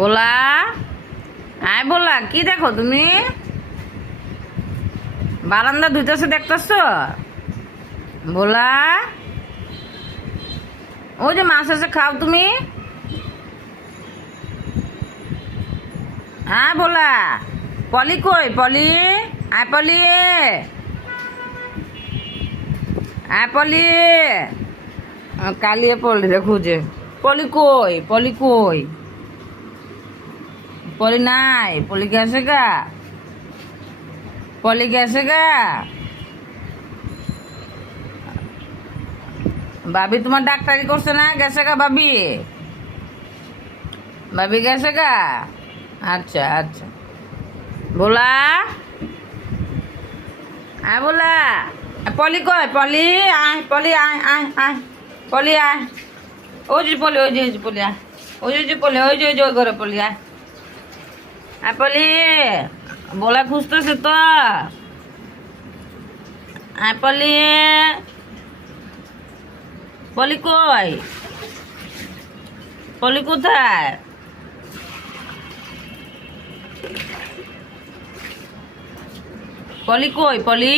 बोला आय बोला কি দেখো তুমি বারান্দা ধুইতেছে দেখতেছো बोला ওই যে মাছ আছে খাও তুমি হ্যাঁ बोला পলি কই পলি আয় পলি আয় পলি কালিয়ে পলি রে খুঁজে পলি কই পলি কই পলি নাই পলি গেছে গা পলি গেছে গা ভাবি তোমার ডাক্তারি করছে না গেছে গা ভাবি ভাবি গেছে গা আচ্ছা আচ্ছা बोला আয় बोला পলি কই পলি আয় পলি আয় আয় আয় পলি আয় ওই যে পলি ওই যে পলি আয় ওই যে পলি ওই যে ওই ঘরে পলি আয় আয় পলি बोला খুঁজতেছে তো আয় পলি পলি কই পলি কোথায় পলি কই পলি